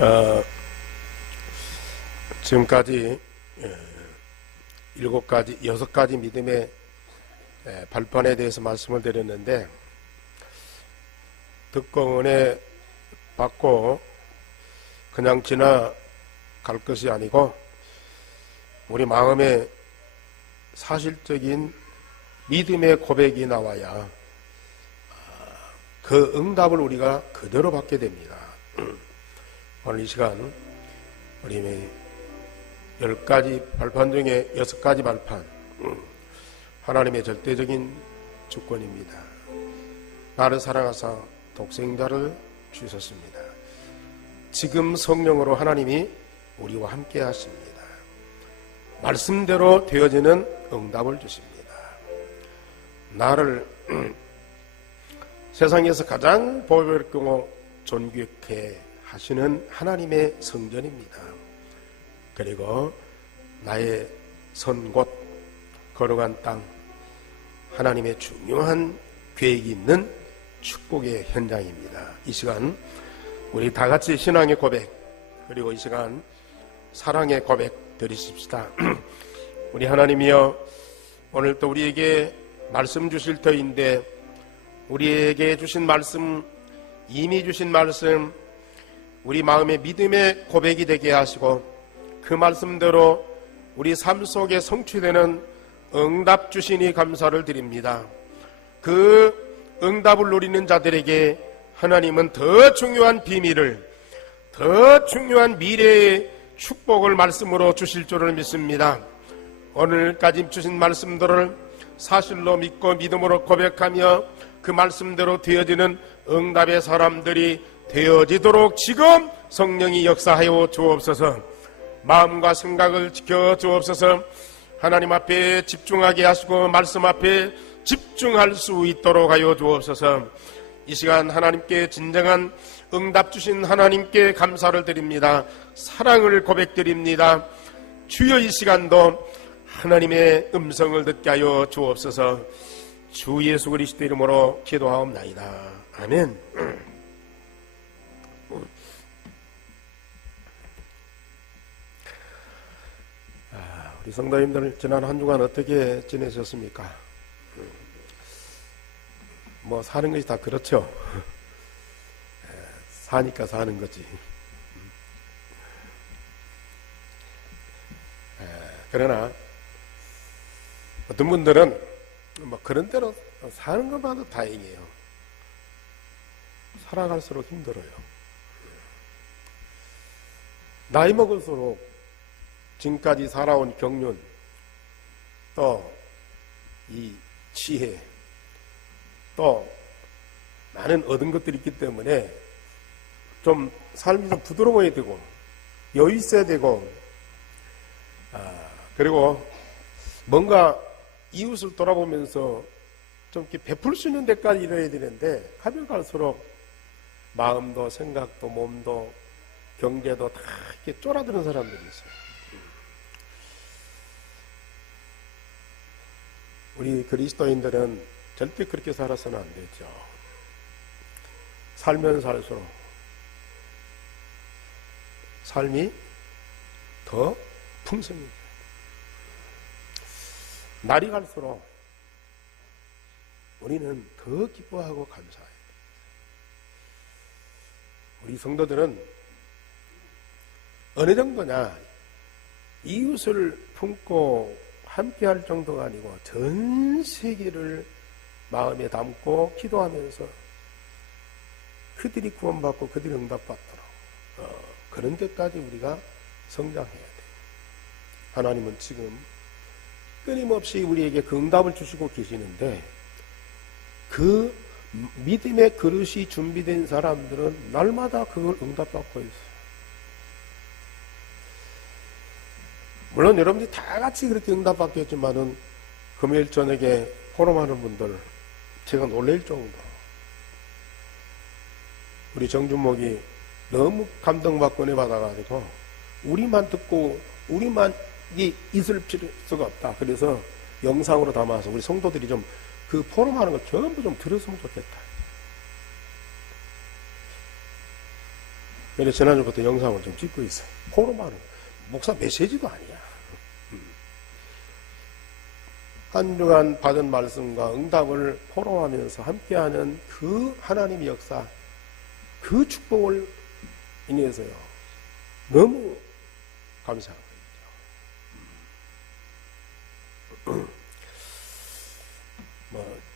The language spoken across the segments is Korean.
어, 지금까지 6가지 믿음의 발판에 대해서 말씀을 드렸는데, 듣고 은혜 받고 그냥 지나갈 것이 아니고 우리 마음에 사실적인 믿음의 고백이 나와야 그 응답을 우리가 그대로 받게 됩니다. 오늘 이 시간 우리 10가지 발판 중에 6가지 발판, 하나님의 절대적인 주권입니다. 나를 사랑하사 독생자를 주셨습니다. 지금 성령으로 하나님이 우리와 함께 하십니다. 말씀대로 되어지는 응답을 주십니다. 나를 세상에서 가장 보배롭고 존귀하게 하시는 하나님의 성전입니다. 그리고 나의 선 곳, 걸어간 땅, 하나님의 중요한 계획이 있는 축복의 현장입니다. 이 시간 우리 다 같이 신앙의 고백, 그리고 이 시간 사랑의 고백 드리십시다. 우리 하나님이여, 오늘 또 우리에게 말씀 주실 터인데, 우리에게 주신 말씀, 이미 주신 말씀, 우리 마음의 믿음의 고백이 되게 하시고 그 말씀대로 우리 삶 속에 성취되는 응답 주시니 감사를 드립니다. 그 응답을 누리는 자들에게 하나님은 더 중요한 비밀을, 더 중요한 미래의 축복을 말씀으로 주실 줄을 믿습니다. 오늘까지 주신 말씀들을 사실로 믿고 믿음으로 고백하며 그 말씀대로 되어지는 응답의 사람들이 되어지도록 지금 성령이 역사하여 주옵소서. 마음과 생각을 지켜 주옵소서. 하나님 앞에 집중하게 하시고 말씀 앞에 집중할 수 있도록 하여 주옵소서. 이 시간 하나님께 진정한 응답 주신 하나님께 감사를 드립니다. 사랑을 고백드립니다. 주여, 이 시간도 하나님의 음성을 듣게 하여 주옵소서. 주 예수 그리스도 이름으로 기도하옵나이다. 아멘. 우리 성도님들 지난 한 주간 어떻게 지내셨습니까? 뭐 사는 것이 다 그렇죠. 사니까 사는 거지. 그러나 어떤 분들은 뭐 그런 대로 사는 것만도 다행이에요. 살아갈수록 힘들어요. 나이 먹을수록 지금까지 살아온 경륜, 또 이 지혜, 또 많은 얻은 것들이 있기 때문에 좀 삶이 좀 부드러워야 되고 여유 있어야 되고, 그리고 뭔가 이웃을 돌아보면서 좀 이렇게 베풀 수 있는 데까지 이뤄야 되는데, 가면 갈수록 마음도 생각도 몸도 경제도 다 이렇게 쫄아드는 사람들이 있어요. 우리 그리스도인들은 절대 그렇게 살아서는 안 되죠. 살면 살수록 삶이 더 풍성해져요. 날이 갈수록 우리는 더 기뻐하고 감사해요. 우리 성도들은 어느 정도냐, 이웃을 품고 함께 할 정도가 아니고 전 세계를 마음에 담고 기도하면서 그들이 구원받고 그들이 응답받도록 그런 데까지 우리가 성장해야 돼요. 하나님은 지금 끊임없이 우리에게 그 응답을 주시고 계시는데, 그 믿음의 그릇이 준비된 사람들은 날마다 그걸 응답받고 있어요. 물론 여러분들이 다 같이 그렇게 응답받겠지만은 금요일 저녁에 포럼하는 분들 제가 놀랄 정도, 우리 정준목이 너무 감동받고 은혜 받아가지고 우리만 듣고 우리만 있을 필요가 없다. 그래서 영상으로 담아서 우리 성도들이 좀 그 포럼하는 거 전부 좀 들었으면 좋겠다. 그래서 지난주부터 영상을 좀 찍고 있어요. 포럼하는 목사 메시지도 아니야. 한 주간 받은 말씀과 응답을 포럼하면서 함께하는 그 하나님의 역사, 그 축복을 인해서요 너무 감사한 거죠.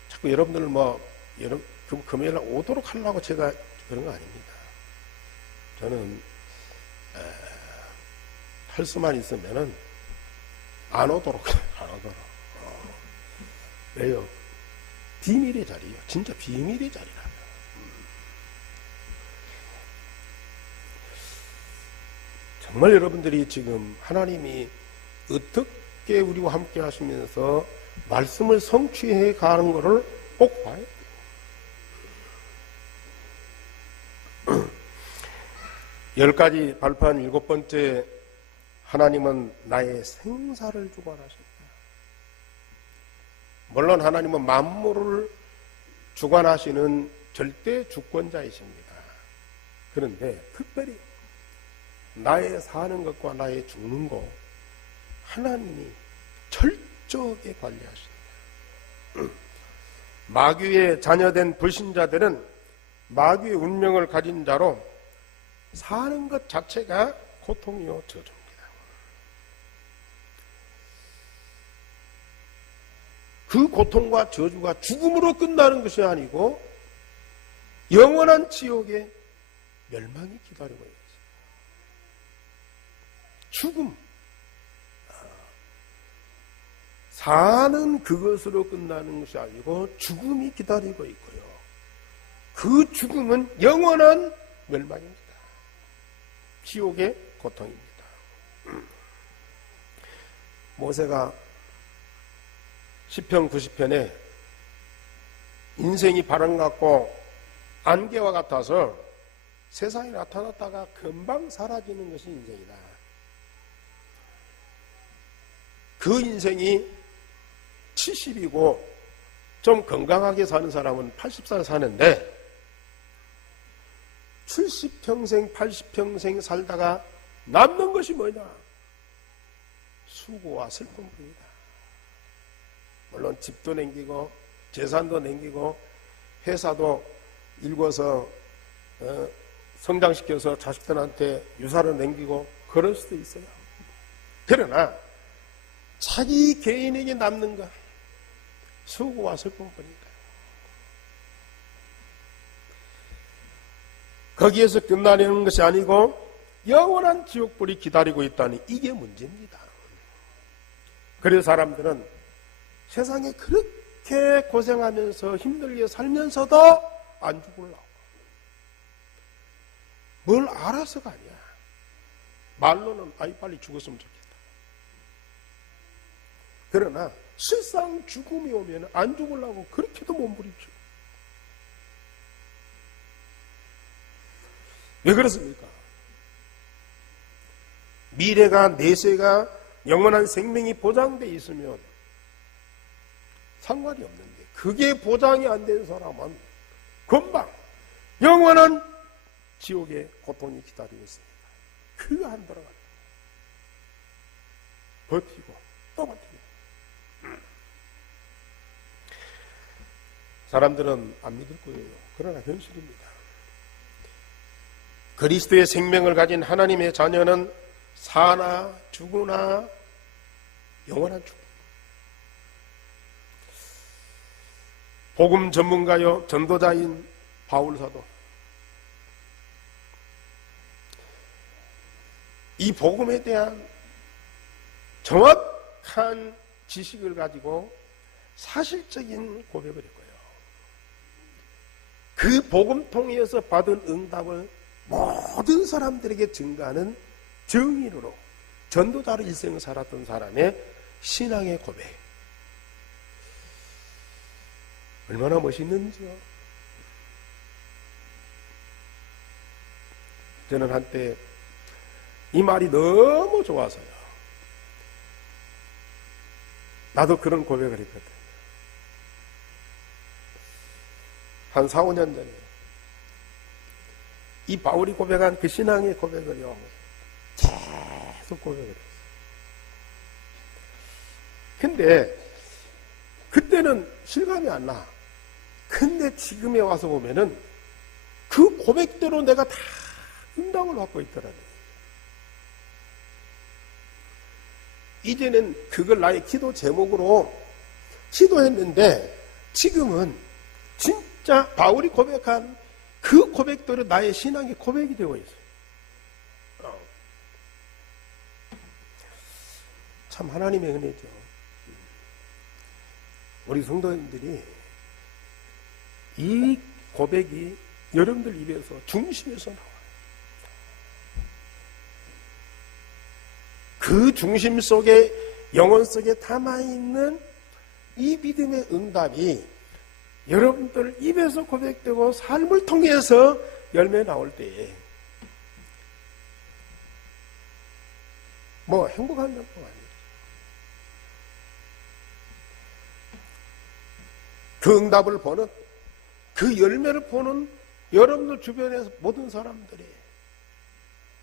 자꾸 여러분들 금요일 날 오도록 하려고 제가 그런 거 아닙니다. 저는 할 수만 있으면은 안 오도록. 왜요? 비밀의 자리예요. 진짜 비밀의 자리라. 정말 여러분들이 지금 하나님이 어떻게 우리와 함께 하시면서 말씀을 성취해 가는 것을 꼭 봐야 돼요. 열 가지 발판 7번째, 하나님은 나의 생사를 주관하신다. 물론 하나님은 만물을 주관하시는 절대 주권자이십니다. 그런데 특별히 나의 사는 것과 나의 죽는 것, 하나님이 철저하게 관리하신다. 마귀의 자녀된 불신자들은 마귀의 운명을 가진 자로 사는 것 자체가 고통이요 저주입니다. 그 고통과 저주가 죽음으로 끝나는 것이 아니고 영원한 지옥의 멸망이 기다리고 있습니다. 죽음, 사는 그것으로 끝나는 것이 아니고 죽음이 기다리고 있고요. 그 죽음은 영원한 멸망입니다. 지옥의 고통입니다. 모세가 시편 90편에 인생이 바람 같고 안개와 같아서 세상에 나타났다가 금방 사라지는 것이 인생이다. 그 인생이 70이고 좀 건강하게 사는 사람은 80살 사는데 70평생, 80평생 살다가 남는 것이 뭐냐? 수고와 슬픔뿐이다. 물론 집도 남기고 재산도 남기고 회사도 일궈서 성장시켜서 자식들한테 유산을 남기고 그럴 수도 있어요. 그러나 자기 개인에게 남는 것, 수고와 슬픔뿐이다. 거기에서 끝나려는 것이 아니고 영원한 지옥불이 기다리고 있다니 이게 문제입니다. 그래서 사람들은 세상에 그렇게 고생하면서 힘들게 살면서도 안 죽으려고. 뭘 알아서가 아니야. 말로는 아이 빨리 죽었으면 좋겠다. 그러나 실상 죽음이 오면 안 죽으려고 그렇게도 몸부림쳐. 왜 그렇습니까? 미래가, 내세가, 영원한 생명이 보장되어 있으면 상관이 없는데 그게 보장이 안 된 사람은 금방 영원한 지옥의 고통이 기다리고 있습니다. 그거 안 들어가요. 버티고 또 버티고. 사람들은 안 믿을 거예요. 그러나 현실입니다. 그리스도의 생명을 가진 하나님의 자녀는 사나 죽으나 영원한 축복. 복음 전문가요 전도자인 바울사도 이 복음에 대한 정확한 지식을 가지고 사실적인 고백을 했고요. 그 복음 통해서 받은 응답을 모든 사람들에게 증가하는 증인으로 전도자로 일생을 살았던 사람의 신앙의 고백. 얼마나 멋있는지요. 저는 한때 이 말이 너무 좋아서요. 나도 그런 고백을 했거든요. 한 4, 5년 전에 이 바울이 고백한 그 신앙의 고백을요, 계속 고백을 했어요. 근데 그때는 실감이 안 나. 근데 지금에 와서 보면은 그 고백대로 내가 다 응답을 받고 있더라고요. 이제는 그걸 나의 기도 제목으로 기도했는데 지금은 진짜 바울이 고백한 그 고백대로 나의 신앙의 고백이 되어 있어요. 참 하나님의 은혜죠. 우리 성도님들이 이 고백이 여러분들 입에서 중심에서 나와요. 그 중심 속에 영혼 속에 담아있는 이 믿음의 응답이 여러분들 입에서 고백되고 삶을 통해서 열매 나올 때에 뭐 행복한 정도가 아니에요. 그 응답을 보는, 그 열매를 보는 여러분들 주변에서 모든 사람들이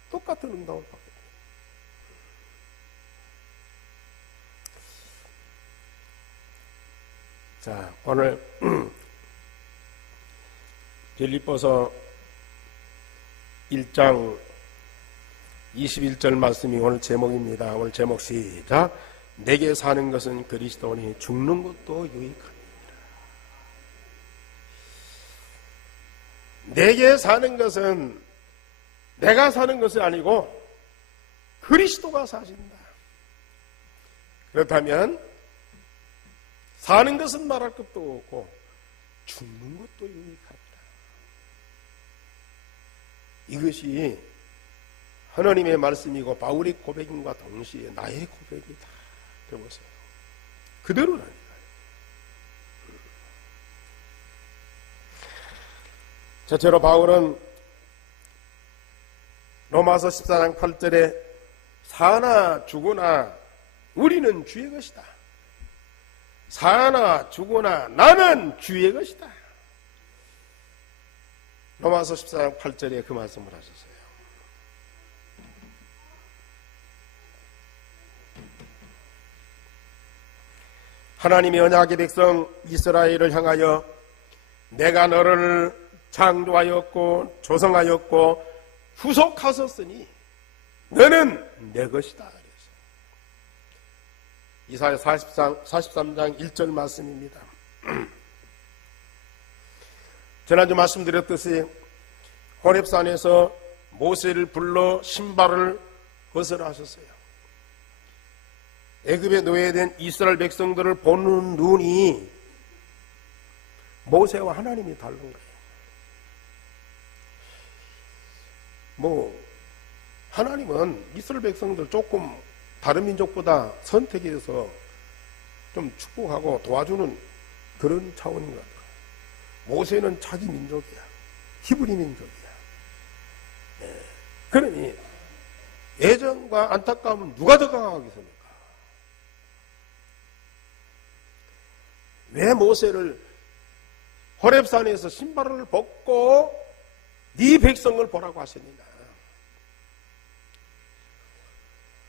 똑같은 응답을 받게 돼요. 자, 오늘 빌립보서 1장 21절 말씀이 오늘 제목입니다. 오늘 제목 시작. 내게 사는 것은 그리스도니 죽는 것도 유익하니라. 내게 사는 것은 내가 사는 것이 아니고 그리스도가 사신다. 그렇다면 사는 것은 말할 것도 없고 죽는 것도 유익하니라. 이것이 하나님의 말씀이고 바울의 고백인과 동시에 나의 고백이다. 들어보세요. 그대로라니까요. 첫째로 바울은 로마서 14장 8절에 사나 죽으나 우리는 주의 것이다. 사나 죽으나 나는 주의 것이다. 로마서 14장 8절에 그 말씀을 하셨어요. 하나님의 언약의 백성 이스라엘을 향하여 내가 너를 창조하였고 조성하였고 후속하셨으니 너는 내 것이다. 이사야 43장 1절 말씀입니다. 지난주 말씀드렸듯이 호렙산에서 모세를 불러 신발을 벗으라 하셨어요. 애굽에 노예된 이스라엘 백성들을 보는 눈이 모세와 하나님이 다른 거예요. 하나님은 이스라엘 백성들 조금 다른 민족보다 선택해서 좀 축복하고 도와주는 그런 차원인 것 같아요. 모세는 자기 민족이야. 히브리 민족이야. 그러니 애정과 안타까움은 누가 더 강하겠습니까? 왜 모세를 호렙산에서 신발을 벗고 네 백성을 보라고 하셨느냐?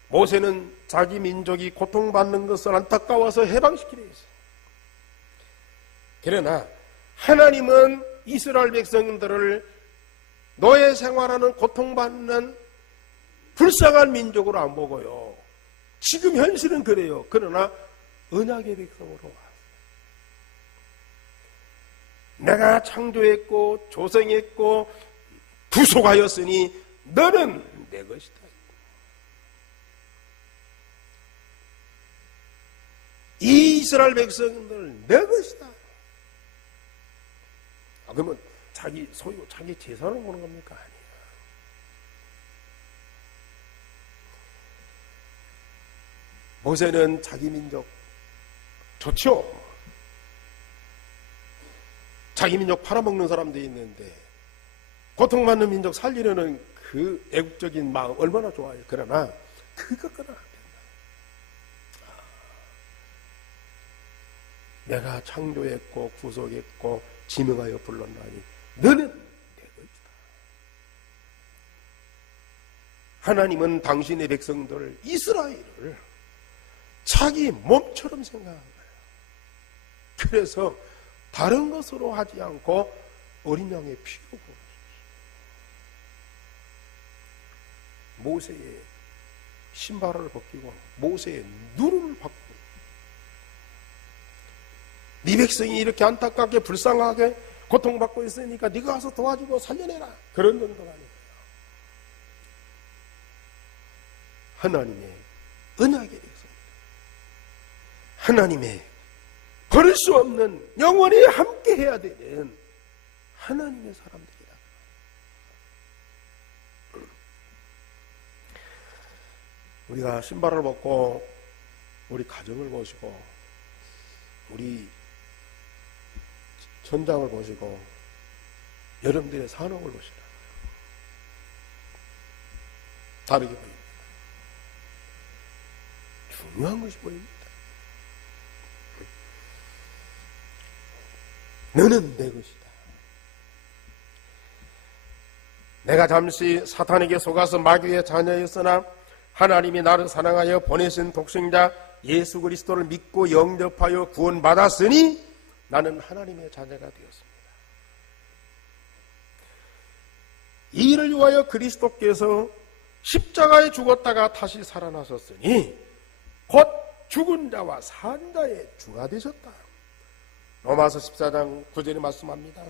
모세는 자기 민족이 고통받는 것을 안타까워서 해방시키려 했어요. 그러나 하나님은 이스라엘 백성들을 노예 생활하는 고통받는 불쌍한 민족으로 안 보고요. 지금 현실은 그래요. 그러나 언약의 백성으로 와. 내가 창조했고 조성했고 구속하였으니 너는 내 것이다. 이 이스라엘 백성들 내 것이다. 그러면 자기 소유, 자기 재산을 보는 겁니까? 아니에요. 모세는 자기 민족 좋죠. 자기 민족 팔아먹는 사람도 있는데 고통받는 민족 살리려는 그 애국적인 마음 얼마나 좋아요. 그러나 그거 끊어야 된다. 내가 창조했고 구속했고 지명하여 불렀나니 너는 내 것이다. 하나님은 당신의 백성들 이스라엘을 자기 몸처럼 생각한 거예요. 그래서 다른 것으로 하지 않고 어린 양의 피로 구원하셨어요. 모세의 신발을 벗기고 모세의 눈을 받고, 네 백성이 이렇게 안타깝게 불쌍하게 고통받고 있으니까 네가 가서 도와주고 살려내라, 그런 정도가 아니에요. 하나님의 언약의 백성입니다. 하나님의 버릴 수 없는, 영원히 함께 해야 되는 하나님의 사람들이다. 우리가 신발을 벗고 우리 가정을 보시고 우리 천장을 보시고 여러분들의 산업을 보시라. 다르게 보입니다. 중요한 것이 보입니다. 너는 내 것이다. 내가 잠시 사탄에게 속아서 마귀의 자녀였으나 하나님이 나를 사랑하여 보내신 독생자 예수 그리스도를 믿고 영접하여 구원받았으니 나는 하나님의 자녀가 되었습니다. 이 일을 위하여 그리스도께서 십자가에 죽었다가 다시 살아나셨으니 곧 죽은 자와 산 자의 주가 되셨다. 로마서 14장 9절에 말씀합니다.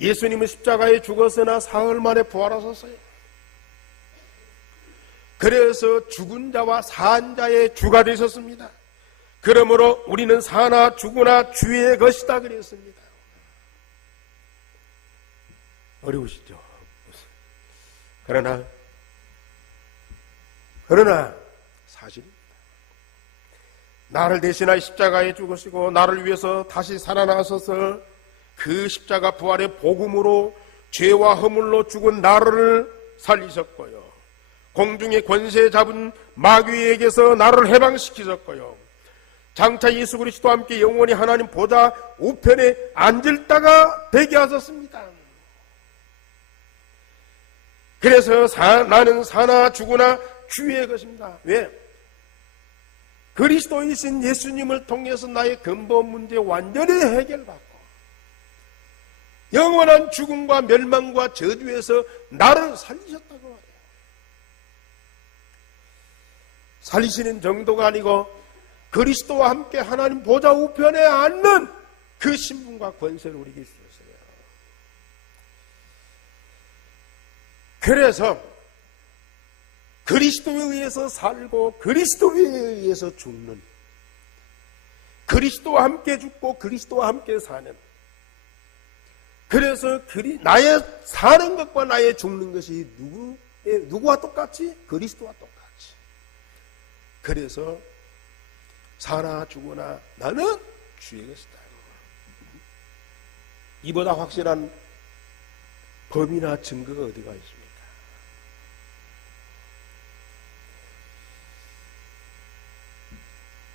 예수님은 십자가에 죽었으나 사흘 만에 부활하셨어요. 그래서 죽은 자와 산 자의 주가 되셨습니다. 그러므로 우리는 사나 죽으나 주의 것이다 그랬습니다. 어려우시죠? 그러나 사실입니다. 나를 대신하여 십자가에 죽으시고 나를 위해서 다시 살아나셔서 그 십자가 부활의 복음으로 죄와 허물로 죽은 나를 살리셨고요, 공중의 권세 잡은 마귀에게서 나를 해방시키셨고요, 장차 예수 그리스도와 함께 영원히 하나님 보좌 우편에 앉을 자가 되게 하셨습니다. 그래서 나는 사나 죽으나 주의 것입니다. 왜? 그리스도이신 예수님을 통해서 나의 근본 문제 완전히 해결받고 영원한 죽음과 멸망과 저주에서 나를 살리셨다고 말해요. 살리시는 정도가 아니고 그리스도와 함께 하나님 보좌 우편에 앉는 그 신분과 권세를 우리에게 주셨어요. 그래서 그리스도에 의해서 살고 그리스도에 의해서 죽는, 그리스도와 함께 죽고 그리스도와 함께 사는, 그래서 나의 사는 것과 나의 죽는 것이 누구와 똑같이? 그리스도와 똑같이. 그래서 사나 죽으나 나는 주의 것이다. 이보다 확실한 법이나 증거가 어디가 있습니까?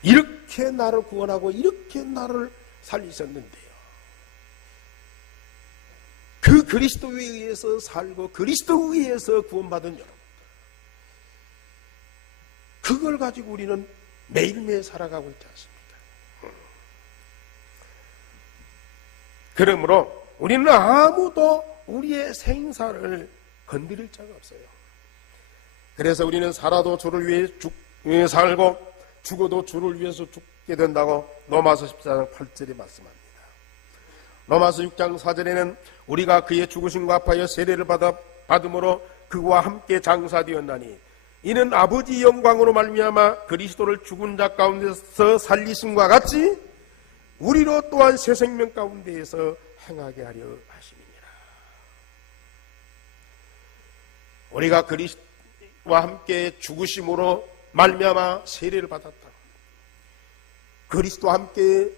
이렇게 나를 구원하고 이렇게 나를 살리셨는데요, 그 그리스도에 의해서 살고 그리스도에 의해서 구원받은 여러분들, 그걸 가지고 우리는 매일매일 살아가고 있지 않습니까? 그러므로 우리는 아무도 우리의 생사를 건드릴 자가 없어요. 그래서 우리는 살아도 주를 위해 살고 죽어도 주를 위해서 죽게 된다고 로마서 14장 8절에 말씀합니다. 로마서 6장 4절에는 우리가 그의 죽으심과 합하여 세례를 받음으로 그와 함께 장사되었나니 이는 아버지 영광으로 말미암아 그리스도를 죽은 자 가운데서 살리심과 같이 우리로 또한 새 생명 가운데에서 행하게 하려 하심이니라. 우리가 그리스도와 함께 죽으심으로 말미암아 세례를 받았다. 그리스도와 함께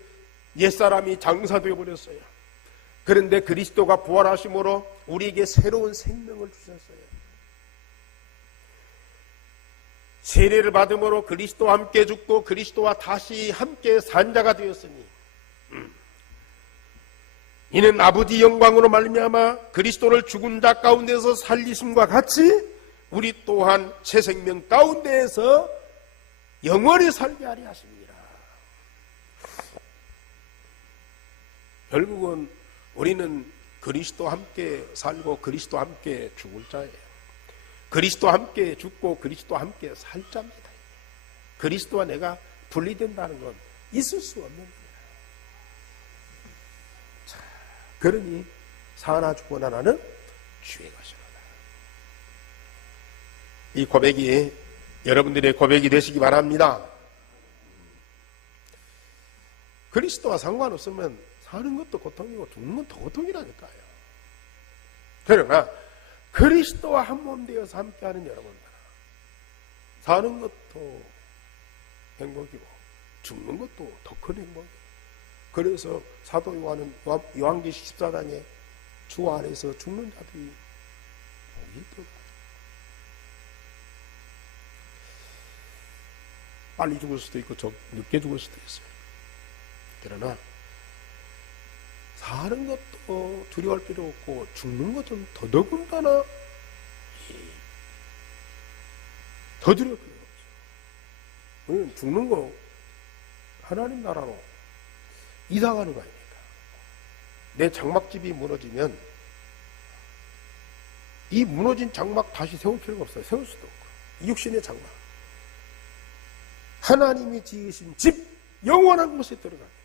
옛사람이 장사되어 버렸어요. 그런데 그리스도가 부활하심으로 우리에게 새로운 생명을 주셨어요. 세례를 받음으로 그리스도와 함께 죽고 그리스도와 다시 함께 산 자가 되었으니 이는 아버지 영광으로 말미암아 그리스도를 죽은 자 가운데서 살리심과 같이 우리 또한 새 생명 가운데에서 영원히 살게 하려 하십니다. 결국은 우리는 그리스도와 함께 살고 그리스도와 함께 죽을 자예요. 그리스도와 함께 죽고 그리스도와 함께 살 자입니다. 그리스도와 내가 분리된다는 건 있을 수 없는 거예요. 자, 그러니 사나 죽거나 나는 주의 것이로다. 이 고백이 여러분들의 고백이 되시기 바랍니다. 그리스도와 상관없으면 사는 것도 고통이고 죽는 건 더 고통이라니까요. 그러나 그리스도와 한 몸 되어서 함께하는 여러분들, 사는 것도 행복이고 죽는 것도 더 큰 행복이에요. 그래서 사도 요한은 요한계시록 14장에 주 안에서 죽는 자들이 복이 있더라. 빨리 죽을 수도 있고 늦게 죽을 수도 있어요. 그러나 사는 것도 두려워할 필요 없고 죽는 것은 더더군다나 더 두려울 필요 없죠. 우리는 죽는 거 하나님 나라로 이사가는 거 아닙니까? 내 장막집이 무너지면 이 무너진 장막 다시 세울 필요가 없어요. 세울 수도 없고. 이 육신의 장막. 하나님이 지으신 집, 영원한 곳에 들어가게.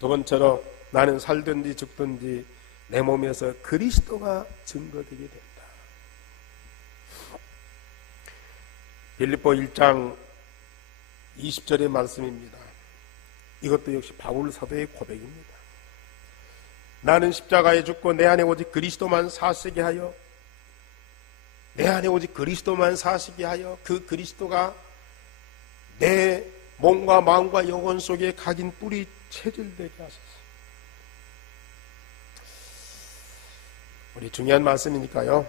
두 번째로 나는 살든지 죽든지 내 몸에서 그리스도가 증거되게 된다. 빌립보 1장 20절의 말씀입니다. 이것도 역시 바울 사도의 고백입니다. 나는 십자가에 죽고 내 안에 오직 그리스도만 사시게 하여 내 안에 오직 그리스도만 사시게 하여 그 그리스도가 내 몸과 마음과 영혼 속에 각인 뿌리 체질되게 하소서. 우리 중요한 말씀이니까요.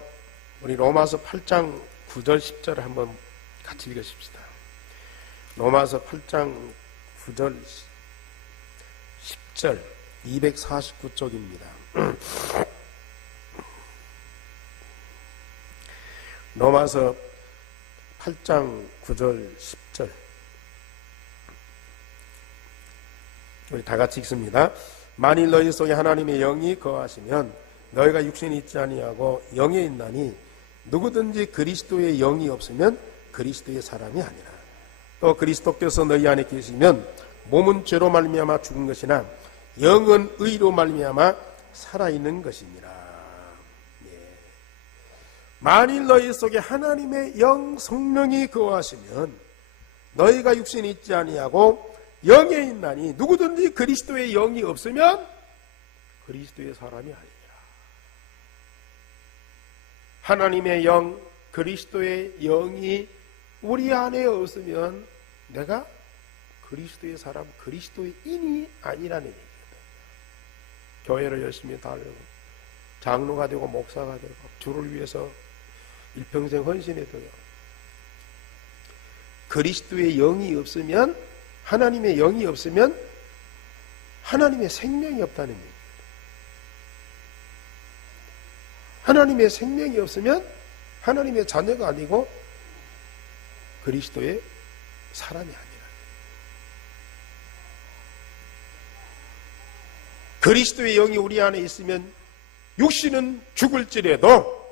우리 로마서 8장 9절 10절을 한번 같이 읽으십시다. 로마서 8장 9절 10절 249쪽입니다. 로마서 8장 9절 10절 우리 다 같이 읽습니다. 만일 너희 속에 하나님의 영이 거하시면 너희가 육신이 있지 아니하고 영에 있나니 누구든지 그리스도의 영이 없으면 그리스도의 사람이 아니라 또 그리스도께서 너희 안에 계시면 몸은 죄로 말미암아 죽은 것이나 영은 의로 말미암아 살아있는 것이니라. 예. 만일 너희 속에 하나님의 영 성령이 거하시면 너희가 육신이 있지 아니하고 영에 있나니 누구든지 그리스도의 영이 없으면 그리스도의 사람이 아니니라. 하나님의 영, 그리스도의 영이 우리 안에 없으면 내가 그리스도의 사람, 그리스도의 인이 아니라는 얘기거든요. 교회를 열심히 다니고 장로가 되고 목사가 되고 주를 위해서 일평생 헌신해도요. 그리스도의 영이 없으면, 하나님의 영이 없으면 하나님의 생명이 없다는 얘기예요. 하나님의 생명이 없으면 하나님의 자녀가 아니고 그리스도의 사람이 아니라. 그리스도의 영이 우리 안에 있으면 육신은 죽을지라도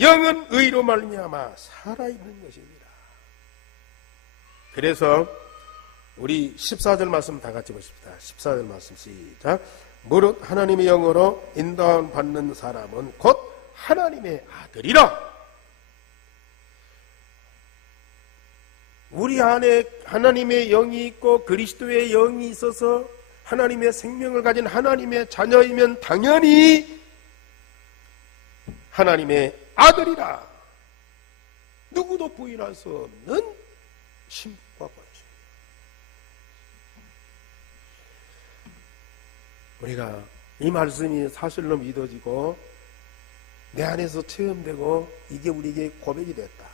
영은 의로 말미암아 살아있는 것입니다. 그래서 우리 14절 말씀 다 같이 보십시다. 14절 말씀 시작. 무릇 하나님의 영으로 인도함 받는 사람은 곧 하나님의 아들이라. 우리 안에 하나님의 영이 있고 그리스도의 영이 있어서 하나님의 생명을 가진 하나님의 자녀이면 당연히 하나님의 아들이라. 누구도 부인할 수 없는 신과 권세. 우리가 이 말씀이 사실로 믿어지고 내 안에서 체험되고 이게 우리에게 고백이 됐다.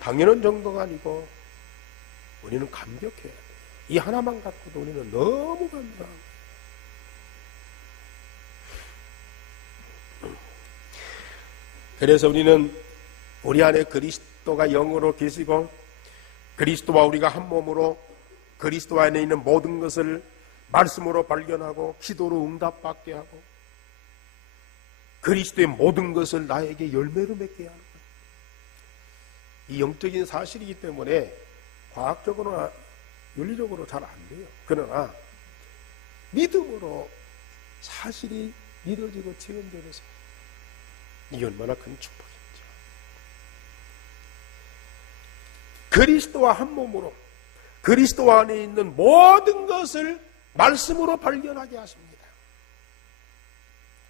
당연한 정도가 아니고 우리는 감격해야 돼요. 이 하나만 갖고도 우리는 너무 감사한 거예요. 그래서 우리는 우리 안에 그리스도가 영으로 계시고 그리스도와 우리가 한 몸으로 그리스도 안에 있는 모든 것을 말씀으로 발견하고 기도로 응답받게 하고 그리스도의 모든 것을 나에게 열매로 맺게 하는 거예요. 이 영적인 사실이기 때문에 과학적으로나 윤리적으로 잘 안 돼요. 그러나 믿음으로 사실이 믿어지고 체험되면서 이게 얼마나 큰 축복인지. 그리스도와 한 몸으로 그리스도 안에 있는 모든 것을 말씀으로 발견하게 하십니다.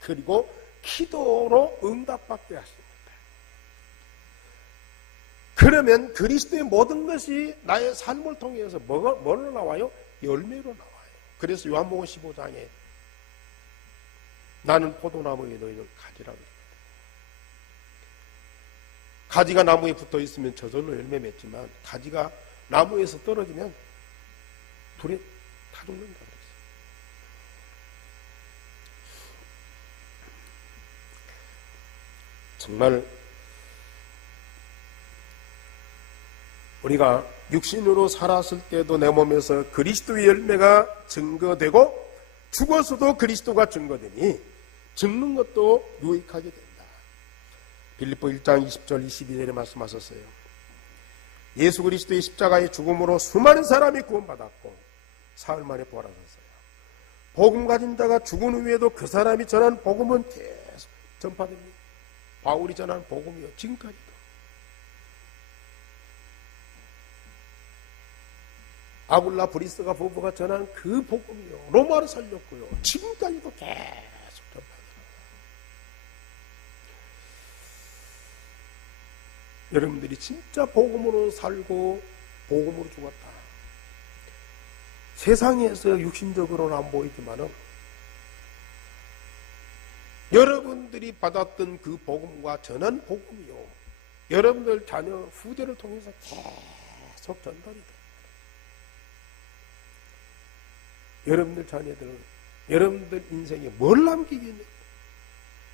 그리고 기도로 응답받게 하십니다. 그러면 그리스도의 모든 것이 나의 삶을 통해서 뭘로 나와요? 열매로 나와요. 그래서 요한복음 15장에 나는 포도나무에 너희는 가지라고 합니다. 가지가 나무에 붙어 있으면 저절로 열매 맺지만 가지가 나무에서 떨어지면 불에 타 죽는다 그랬어요. 정말 우리가 육신으로 살았을 때도 내 몸에서 그리스도의 열매가 증거되고 죽어서도 그리스도가 증거되니 죽는 것도 유익하게 된다. 빌립보 1장 20절 22절에 말씀하셨어요. 예수 그리스도의 십자가의 죽음으로 수많은 사람이 구원받았고 사흘 만에 부활하셨어요. 복음 가진 자가 죽은 후에도 그 사람이 전한 복음은 계속 전파됩니다. 바울이 전한 복음이요 지금까지도. 아굴라 브리스가 부부가 전한 그 복음이요 로마로 살렸고요 지금까지도 계속 전파돼요. 여러분들이 진짜 복음으로 살고 복음으로 죽었다. 세상에서 육신적으로는 안 보이지만은 여러분들이 받았던 그 복음과 전한 복음이요 여러분들 자녀 후대를 통해서 계속 전달이 됩니다. 여러분들 자녀들은 여러분들 인생에 뭘 남기겠냐?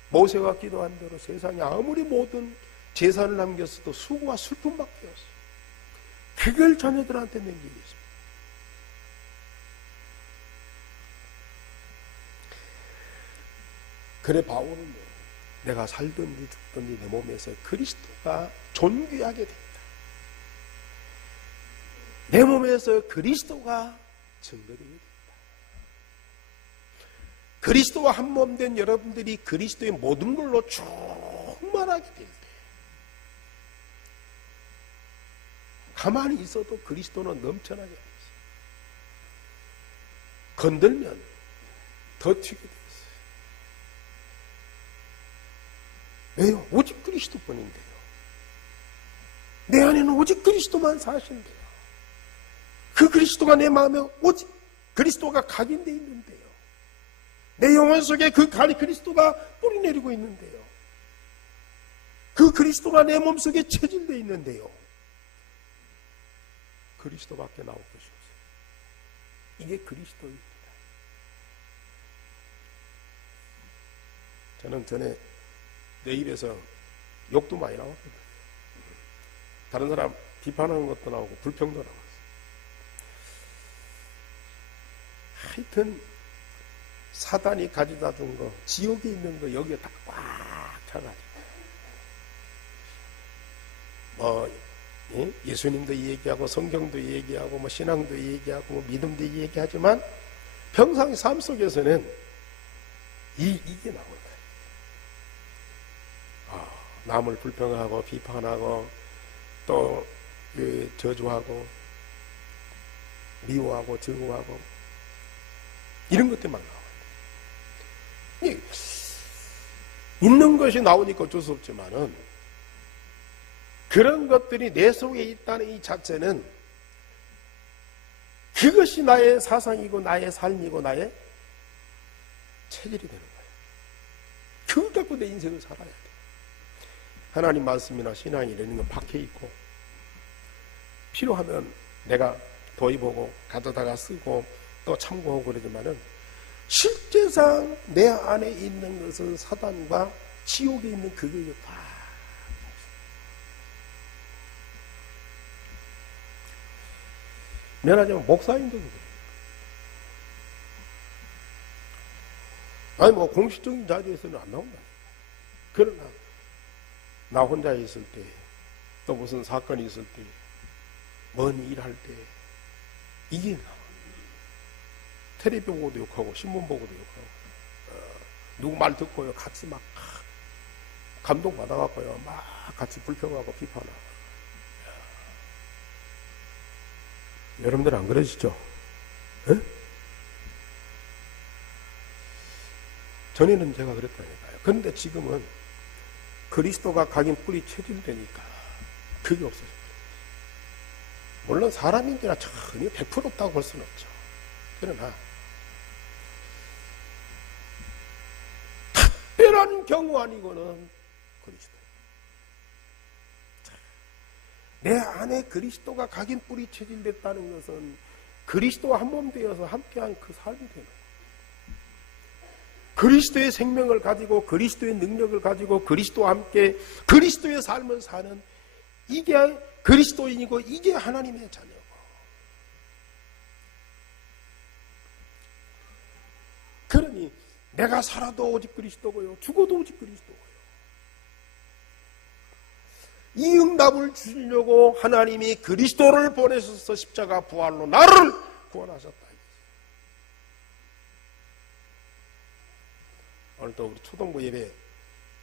모세가 기도한 대로 세상에 아무리 모든 재산을 남겼어도 수고와 슬픔밖에 없어요. 그걸 자녀들한테 남기겠습니다. 그래 바울은 내가 살든지 죽든지 내 몸에서 그리스도가 존귀하게 된다. 내 몸에서 그리스도가 증거되게 된다. 그리스도와 한 몸 된 여러분들이 그리스도의 모든 걸로 충만하게 될 때 가만히 있어도 그리스도는 넘쳐나게 돼 있어요. 건들면 더 튀게 돼 있어요. 왜요? 오직 그리스도뿐인데요. 내 안에는 오직 그리스도만 사신대요. 그 그리스도가 내 마음에 오직 그리스도가 각인되어 있는데요. 내 영혼 속에 그 그리스도가 뿌리내리고 있는데요. 그 그리스도가 내 몸속에 체질되어 있는데요. 그리스도밖에 나올 것이 없어요. 이게 그리스도입니다. 저는 전에 내 입에서 욕도 많이 나왔거든요. 다른 사람 비판하는 것도 나오고 불평도 나왔어요. 하여튼 사단이 가져다 준 거, 지옥에 있는 거 여기에 다 꽉 차가지고 예수님도 얘기하고 성경도 얘기하고 뭐 신앙도 얘기하고 뭐 믿음도 얘기하지만 평상 삶 속에서는 이게 나올 거예요. 남을 불평하고 비판하고 또 저주하고 미워하고 증오하고 이런 것들만 나와요. 있는 것이 나오니까 어쩔 수 없지만은 그런 것들이 내 속에 있다는 이 자체는 그것이 나의 사상이고 나의 삶이고 나의 체질이 되는 거예요. 그걸 갖고 내 인생을 살아야 돼요. 하나님 말씀이나 신앙이 이런 건 박혀 있고 필요하면 내가 도입하고 가져다가 쓰고 또 참고하고 그러지만은 실제상 내 안에 있는 것은 사단과 지옥에 있는 그게 다 면하자면 목사님도 그래요. 아니 뭐 공식적인 자리에서는 안 나온다. 그러나 나 혼자 있을 때 또 무슨 사건이 있을 때 먼 일할 때 이게 나와. 텔레비 보고도 욕하고 신문 보고도 욕하고 누구 말 듣고요 같이 막 감동받아갖고요 막 같이 불평하고 비판하고. 여러분들 안 그러시죠? 에? 전에는 제가 그랬다니까요. 그런데 지금은 그리스도가 각인 뿌리 체질되니까 그게 없어져요. 물론 사람인지라 전혀 100% 없다고 볼 수는 없죠. 그러나 특별한 경우 아니고는 그리스도. 내 안에 그리스도가 각인 뿌리 체질됐다는 것은 그리스도와 한 몸 되어서 함께한 그 삶이 되는 거예요. 그리스도의 생명을 가지고 그리스도의 능력을 가지고 그리스도와 함께 그리스도의 삶을 사는 이게 그리스도인이고 이게 하나님의 자녀고. 그러니 내가 살아도 오직 그리스도고요 죽어도 오직 그리스도고요. 이 응답을 주시려고 하나님이 그리스도를 보내셔서 십자가 부활로 나를 구원하셨다. 오늘도 우리 초등부 예배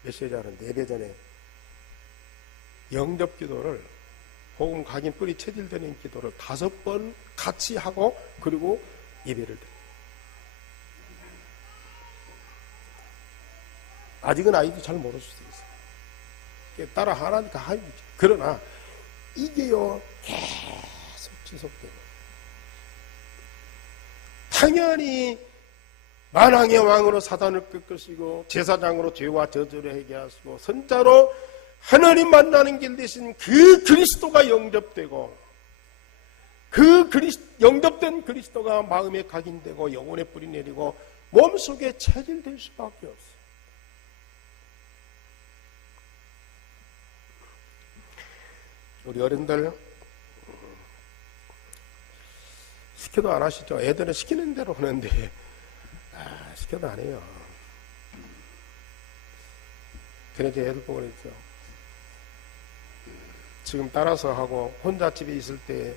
메시지 하는데 예배 전에 영접 기도를 복음 각인 뿌리 체질되는 기도를 5번 같이 하고 그리고 예배를 드려요. 아직은 아이도 잘 모를 수도 있어요. 따라 하라니까 하이죠. 그러나 이게요 계속 지속되고 당연히 만왕의 왕으로 사단을 꺾으시고 제사장으로 죄와 저주를 해결하시고 선자로 하나님 만나는 길 대신 그 그리스도가 영접되고 그 영접된 그리스도가 마음에 각인되고 영혼에 뿌리 내리고 몸속에 체질될 수밖에 없어요. 우리 어른들 시켜도 안 하시죠? 애들은 시키는 대로 하는데 시켜도 안 해요. 그래서 애들 보고 그랬죠. 지금 따라서 하고 혼자 집에 있을 때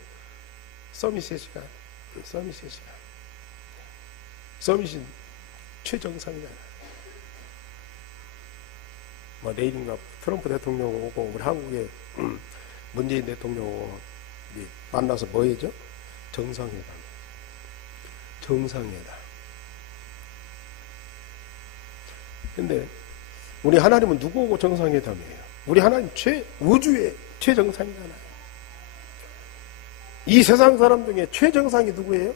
서밋 3시간 서밋이 최정상이잖아요. 뭐 내일인가 트럼프 대통령 오고 우리 한국에 문재인 대통령 오고 만나서 뭐 해죠? 정상회담. 근데 우리 하나님은 누구하고 정상회담이에요? 우리 하나님 우주의 최정상이잖아요. 이 세상 사람 중에 최정상이 누구예요?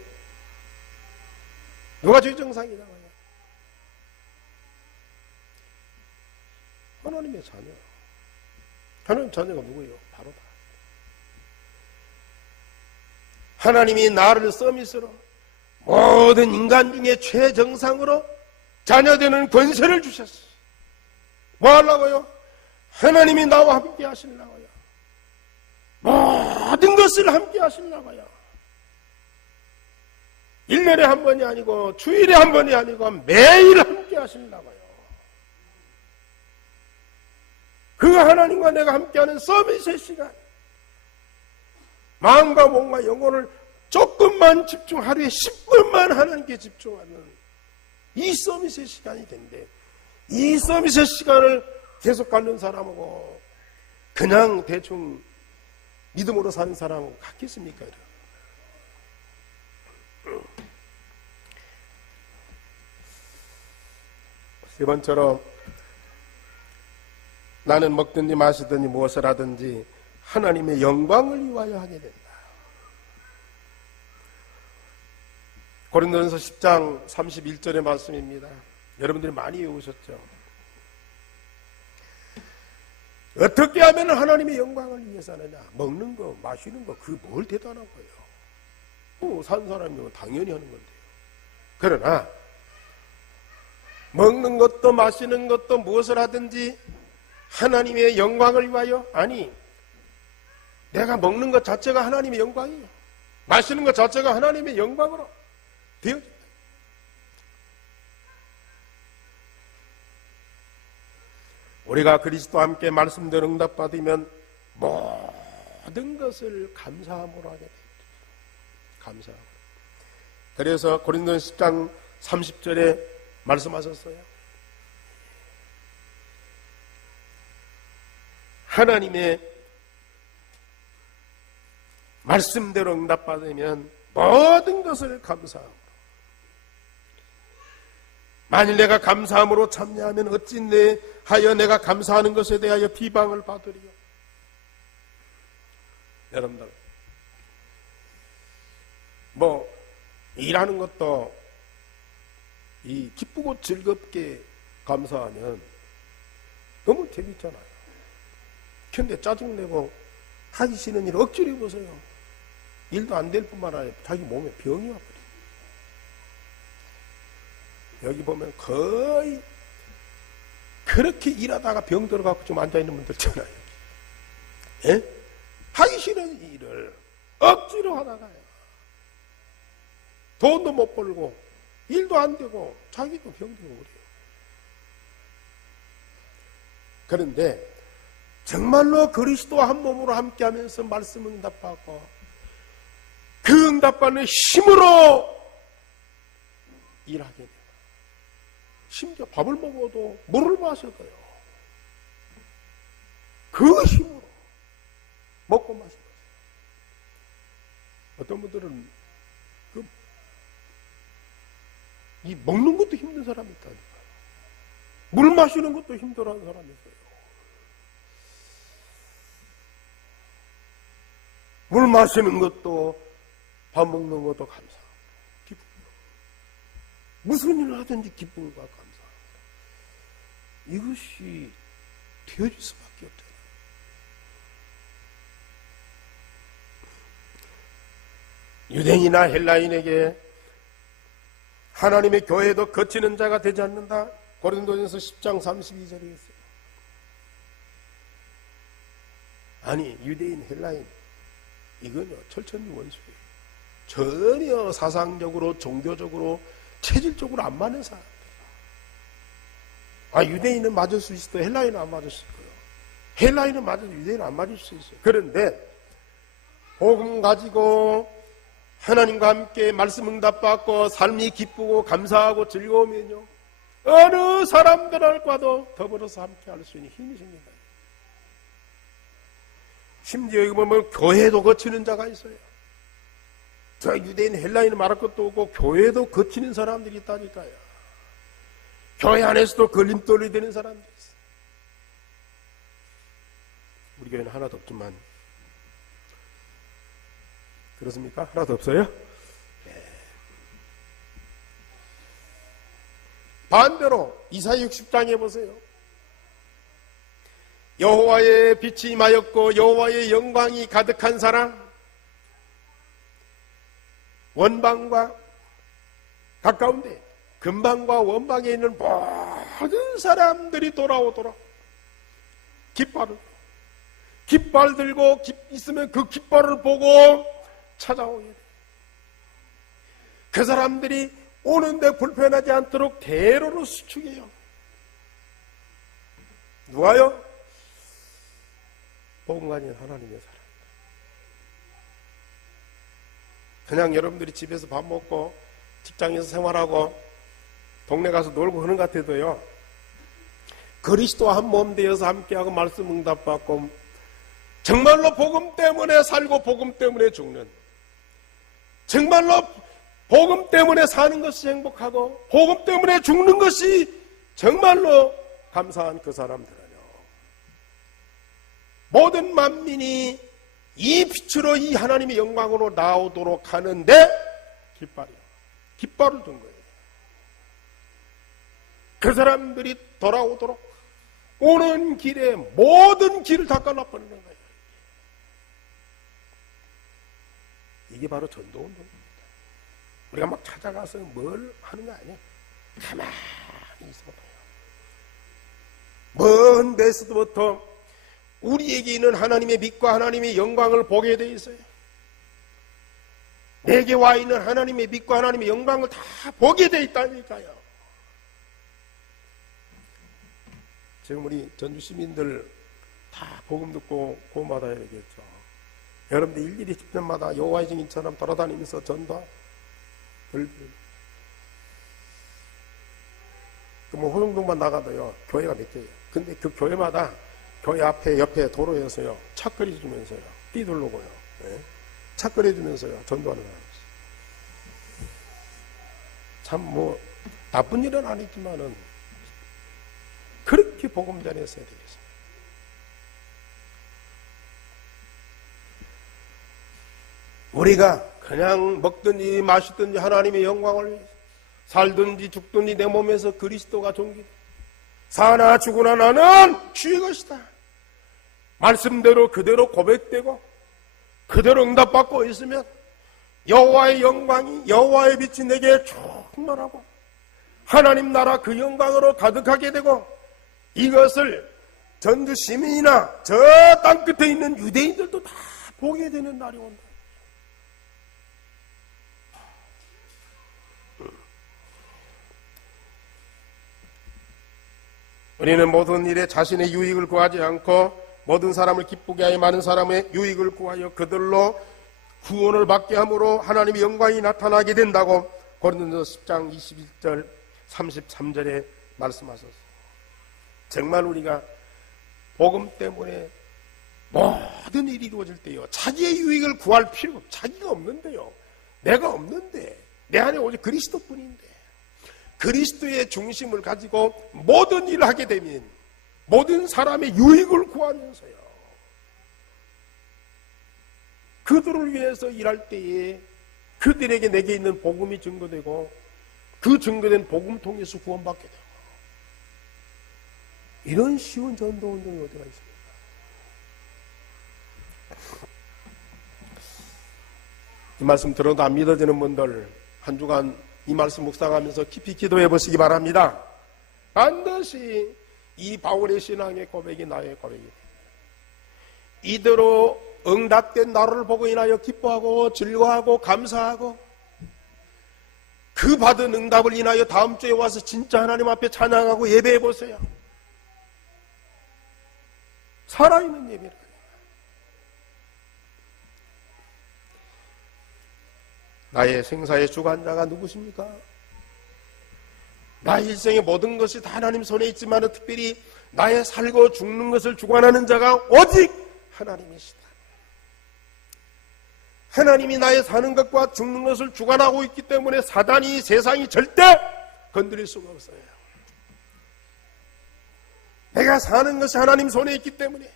누가 최정상이라고요? 하나님의 자녀. 하나님 자녀가 누구예요? 바로 다. 하나님이 나를 서밋으로 모든 인간 중에 최정상으로 자녀되는 권세를 주셨어요. 뭐 하려고요? 하나님이 나와 함께 하시려고요. 모든 것을 함께 하시려고요. 1년에 한 번이 아니고 주일에 한 번이 아니고 매일 함께 하시려고요. 그 하나님과 내가 함께하는 서밋의 시간, 마음과 몸과 영혼을 조금만 집중, 하루에 10분만 하나님께 집중하는 이 서밋의 시간이 된대. 이 서밋의 시간을 계속 갖는 사람하고 그냥 대충 믿음으로 사는 사람하고 같겠습니까? 세 번째로 나는 먹든지 마시든지 무엇을 하든지 하나님의 영광을 위하여 하게 된다. 고린도전서 10장 31절의 말씀입니다. 여러분들이 많이 외우셨죠? 어떻게 하면 하나님의 영광을 위해서 하느냐? 먹는 거, 마시는 거, 그게 뭘 대단한 거예요? 산 사람이면 당연히 하는 건데요. 그러나 먹는 것도 마시는 것도 무엇을 하든지 하나님의 영광을 위하여, 아니, 내가 먹는 것 자체가 하나님의 영광이에요. 마시는 것 자체가 하나님의 영광으로 되어진다. 우리가 그리스도와 함께 말씀대로 응답받으면 모든 것을 감사함으로 하게 됩니다. 감사함으로. 그래서 고린도전서 10장 30절에 말씀하셨어요. 하나님의 말씀대로 응답받으면 모든 것을 감사함으로. 만일 내가 감사함으로 참여하면 어찌 하여 내가 감사하는 것에 대하여 비방을 받으리요. 여러분들, 일하는 것도 이 기쁘고 즐겁게 감사하면 너무 재밌잖아요. 근데 짜증내고 하기 싫은 일 억지로 해보세요. 일도 안 될 뿐만 아니라 자기 몸에 병이 와버려요. 여기 보면 거의 그렇게 일하다가 병 들어가고 좀 앉아있는 분들 있잖아요. 예? 하기 싫은 일을 억지로 하다가요. 돈도 못 벌고 일도 안 되고 자기도 병 들고 그래요. 그런데 정말로 그리스도와 한 몸으로 함께하면서 말씀 응답하고 그 응답받는 힘으로 일하게 돼요. 심지어 밥을 먹어도 물을 마셔도요. 그 힘으로 먹고 마시는 거예요. 어떤 분들은 이 먹는 것도 힘든 사람이 있다니까요. 물 마시는 것도 힘들어하는 사람이 있어요. 물 마시는 것도 밥 먹는 것도 감사하고 기쁨으로. 무슨 일을 하든지 기쁨과 감사합니다. 이것이 되어질 수밖에 없잖아요. 유대인이나 헬라인에게 하나님의 교회도 거치는 자가 되지 않는다. 고린도전서 10장 32절에 있어요. 아니, 유대인, 헬라인 이건요 철천지 원수예요. 전혀 사상적으로, 종교적으로, 체질적으로 안 맞는 사람. 유대인은 맞을 수 있어도 헬라인은 안 맞을 수 있고요. 헬라인은 맞아도 유대인은 안 맞을 수 있어요. 그런데 복음 가지고 하나님과 함께 말씀 응답받고 삶이 기쁘고 감사하고 즐거우면요, 어느 사람들과도 더불어서 함께 할 수 있는 힘이 생긴다. 심지어 여기 보면 교회도 거치는 자가 있어요. 저 유대인 헬라인은 말할 것도 없고 교회도 거치는 사람들이 있다니까요. 교회 안에서도 걸림돌이 되는 사람들이 있어요. 우리 교회는 하나도 없지만 그렇습니까? 하나도 없어요? 네. 반대로 이사야 60장에 보세요. 여호와의 빛이 임하였고 여호와의 영광이 가득한 사람, 원방과 가까운데 근방과 원방에 있는 모든 사람들이 돌아오도록 깃발 들고 있으면 그 깃발을 보고 찾아오게 돼. 그 사람들이 오는데 불편하지 않도록 대로로 수축해요. 누가요? 복음 가진 하나님의 사람. 그냥 여러분들이 집에서 밥 먹고 직장에서 생활하고 동네 가서 놀고 그런 것 같아도요, 그리스도와 한 몸 되어서 함께하고 말씀 응답받고 정말로 복음 때문에 살고 복음 때문에 죽는, 정말로 복음 때문에 사는 것이 행복하고 복음 때문에 죽는 것이 정말로 감사한 그 사람들은요, 모든 만민이 이 빛으로 이 하나님의 영광으로 나오도록 하는데 깃발을 둔 거예요. 그 사람들이 돌아오도록 오는 길에 모든 길을 다 깔아버리는 거예요. 이게 바로 전도운동입니다. 우리가 막 찾아가서 뭘 하는 거 아니야. 가만히 있어봐요. 먼 데서부터 우리에게 있는 하나님의 빛과 하나님의 영광을 보게 돼 있어요. 내게 와 있는 하나님의 빛과 하나님의 영광을 다 보게 돼 있다니까요. 지금 우리 전주 시민들 다 복음 듣고 구원받아야 되겠죠. 여러분들 일일이 집전마다 여호와의 증인처럼 돌아다니면서 전도 뭐 호동동만 나가도요 교회가 몇 개예요. 근데 그 교회마다 교회 앞에 옆에 도로에서요 차 끓여주면서요 뛰들르고요 네? 차 끓여주면서요 전도하는 사람 참 뭐 나쁜 일은 아니지만은 그렇게 복음 전했어야 되겠습니다. 우리가 그냥 먹든지 마시든지 하나님의 영광을 위해서 살든지 죽든지 내 몸에서 그리스도가 존귀 사나 죽으나 나는 주의 것이다. 말씀대로 그대로 고백되고 그대로 응답받고 있으면 여호와의 영광이 여호와의 빛이 내게 충만하고 하나님 나라 그 영광으로 가득하게 되고 이것을 전주 시민이나 저 땅끝에 있는 유대인들도 다 보게 되는 날이 온다. 우리는 모든 일에 자신의 유익을 구하지 않고 모든 사람을 기쁘게 하여 많은 사람의 유익을 구하여 그들로 구원을 받게 함으로 하나님의 영광이 나타나게 된다고 고린도서 10장 21절 33절에 말씀하셨어요. 정말 우리가 복음 때문에 모든 일이 이루어질 때요 자기의 유익을 구할 필요 자기가 없는데요 내가 없는데 내 안에 오직 그리스도뿐인데 그리스도의 중심을 가지고 모든 일을 하게 되면 모든 사람의 유익을 구하면서요 그들을 위해서 일할 때에 그들에게 내게 있는 복음이 증거되고 그 증거된 복음 통해서 구원받게 되고 이런 쉬운 전도운동이 어디가 있습니까? 이 말씀 들어도 안 믿어지는 분들 한 주간 이 말씀 묵상하면서 깊이 기도해 보시기 바랍니다. 반드시 이 바울의 신앙의 고백이 나의 고백이 이대로 응답된 나를 보고 인하여 기뻐하고 즐거워하고 감사하고 그 받은 응답을 인하여 다음 주에 와서 진짜 하나님 앞에 찬양하고 예배해 보세요. 살아있는 예배를 나의 생사의 주관자가 누구십니까? 나의 일생의 모든 것이 다 하나님 손에 있지만 특별히 나의 살고 죽는 것을 주관하는 자가 오직 하나님이시다. 하나님이 나의 사는 것과 죽는 것을 주관하고 있기 때문에 사단이 세상이 절대 건드릴 수가 없어요. 내가 사는 것이 하나님 손에 있기 때문에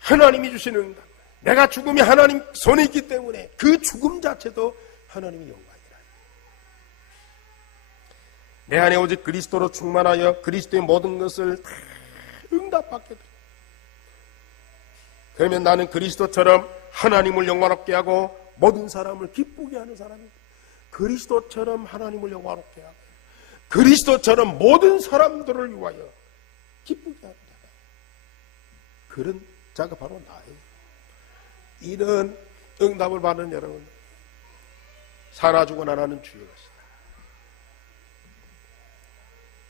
하나님이 주시는 응답 내가 죽음이 하나님 손에 있기 때문에 그 죽음 자체도 하나님의 영광이라. 내 안에 오직 그리스도로 충만하여 그리스도의 모든 것을 다 응답받게 돼. 그러면 나는 그리스도처럼 하나님을 영광롭게 하고 모든 사람을 기쁘게 하는 사람입니다. 그리스도처럼 하나님을 영광롭게 하고 그리스도처럼 모든 사람들을 위하여 기쁘게 하는 자가 그런 자가 바로 나예요. 이런 응답을 받는 여러분 사나 죽으나 나는 주의 것이다.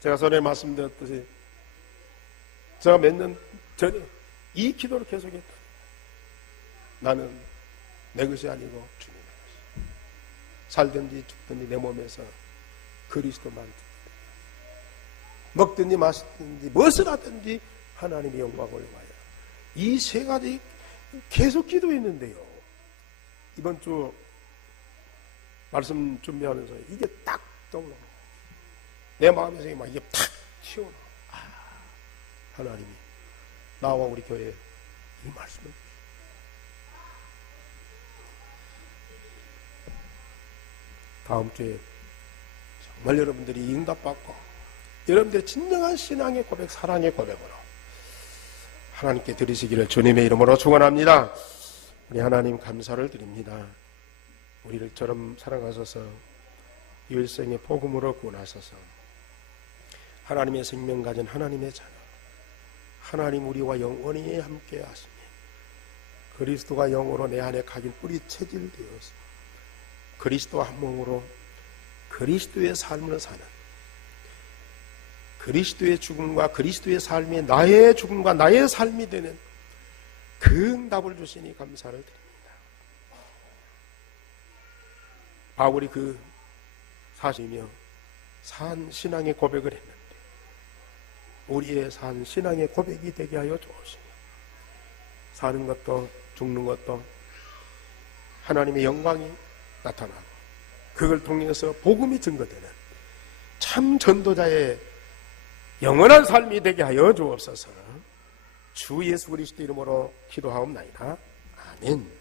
제가 전에 말씀드렸듯이 제가 몇 년 전에 이 기도를 계속했다. 나는 내 것이 아니고 주님의 것이다. 살든지 죽든지 내 몸에서 그리스도만 먹든지 마시든지 무엇을 하든지 하나님의 영광을 위하여 이 세 가지 계속 기도했는데요. 이번 주 말씀 준비하면서 이게 딱 떠올라. 내 마음에서 막 이게 탁 튀어나와. 하나님이 나와 우리 교회에 이 말씀을 다음 주에 정말 여러분들이 응답받고 여러분들의 진정한 신앙의 고백, 사랑의 고백으로 하나님께 드리시기를 주님의 이름으로 축원합니다. 우리 하나님 감사를 드립니다. 우리를 처럼 사랑하셔서 일생의 복음으로 구원하셔서 하나님의 생명 가진 하나님의 자녀, 하나님 우리와 영원히 함께 하시니 그리스도가 영으로 내 안에 각인 뿌리 체질되어서 그리스도와 한 몸으로 그리스도의 삶을 사는, 그리스도의 죽음과 그리스도의 삶이 나의 죽음과 나의 삶이 되는 그 응답을 주시니 감사를 드립니다. 바울이 그 사실이며 산 신앙의 고백을 했는데 우리의 산 신앙의 고백이 되게 하여 주옵시며 사는 것도 죽는 것도 하나님의 영광이 나타나고 그걸 통해서 복음이 증거되는 참 전도자의 영원한 삶이 되게 하여 주옵소서. 주 예수 그리스도 이름으로 기도하옵나이다. 아멘.